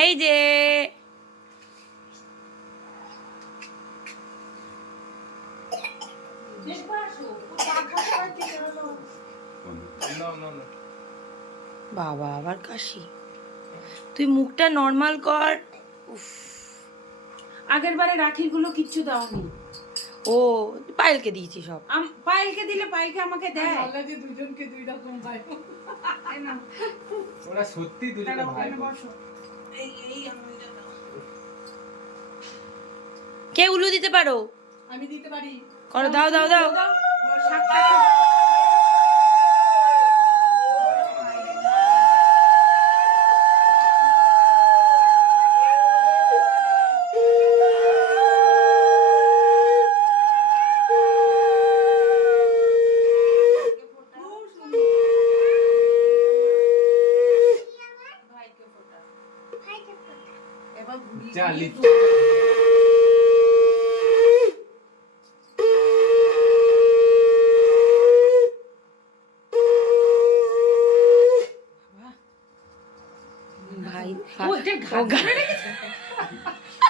এই যে বাবা আবার কাশি। তুই মুখটা নর্মাল কর। উফ, আগের বারে রাখির গুলো কিচ্ছু দাওনি। ও পায়েলকে দিয়েছি সব। পায়েলকে দিলে পায়েলকে আমাকে দেয়। অলরেডি দুজনকে দুই রকম ভাই। ওরা সত্যি দুজনে ভাই। কে উলু দিতে পারো? আমি দিতে পারি। করো, দাও দাও দাও। যা লিখ। ভাই ওইটা ঘাট ধরে রেখেছে।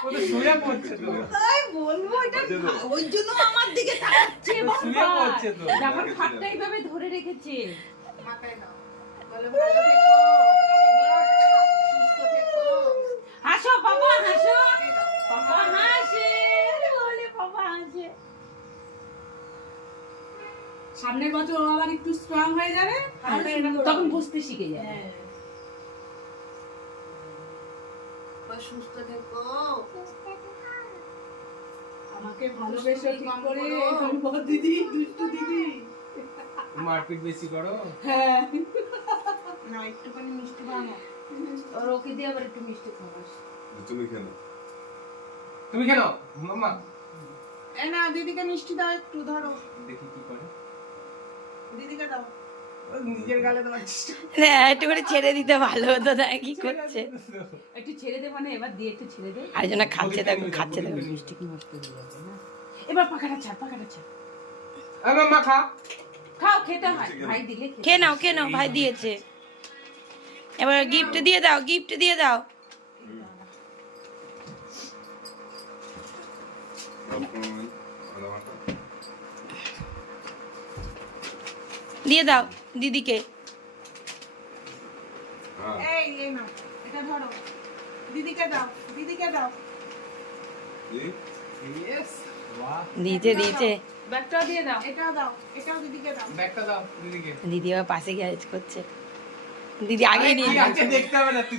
ও তো শুয়ে পড়ছে তো। তাই বলবো এটা ওই জন্য আমার দিকে তাকাচ্ছে শুয়ে বাবা। পড়ছে তো। আমার খাটটা এইভাবে ধরে রেখেছে। মাথায় নাও। বলো ভালো থেকো। সুস্থ থেকো। হাসো বাবা হাসো। বাবা হাসে বলে বাবা হাসে। সামনের বছর ও আবার একটু স্ট্রং হয়ে যাবে। তখন বুঝতে শিখে যাবে। হ্যাঁ। সুস্থ থেকো। আমাকে ভালোবেসে ঠিক করে বল দিদি, দুষ্টু দিদি। মারপিট বেশি করো। হ্যাঁ। না একটুখানি মিষ্টি বানাও। আর ওকে দিয়ে আবার একটু মিষ্টি খাওয়াস। তুমি কেন? তুমি কেন মাম্মা? এ না দিদিকে মিষ্টি দাও একটু ধরো। দেখি কি করে। দিদিকে দাও। ও নিজের গালে দেওয়ার চেষ্টা না, একটু করে ছেড়ে দিতে ভালো হতো না? কি করছে? একটু ছেড়ে দে মানে এবার দিয়ে একটু ছেড়ে দে। আরেকজনা খাচ্ছে দেখো, খাচ্ছে দেখো। মিষ্টি কি নষ্ট হয়ে যাবে না। এবার পাখাটা ছাড় পাখাটা ছাড়। এই মাম্মা খা। খাও খেতে হয় ভাই দিলে খেতে কে নাও, কে নাও, ভাই দিয়েছে। এবার গিফট দিয়ে দাও, গিফট দিয়ে দাও। দিয়ে দাও দিদিকে। এই নাও এটা ধরো। দিদিকে দাও, দিদিকে দাও। ইয়েস। বাহ। দিয়েছে দিয়েছে। ব্যাগটাও দিয়ে দাও। এটাও দাও, এটাও দিদিকে দাও। ব্যাগটা দাও দিদিকে। দিদি আবার পাশে গ্যারেজ করছে। দিদি আগেই নিয়ে কি নিয়েছে। আছে দেখতে হবে না তুই।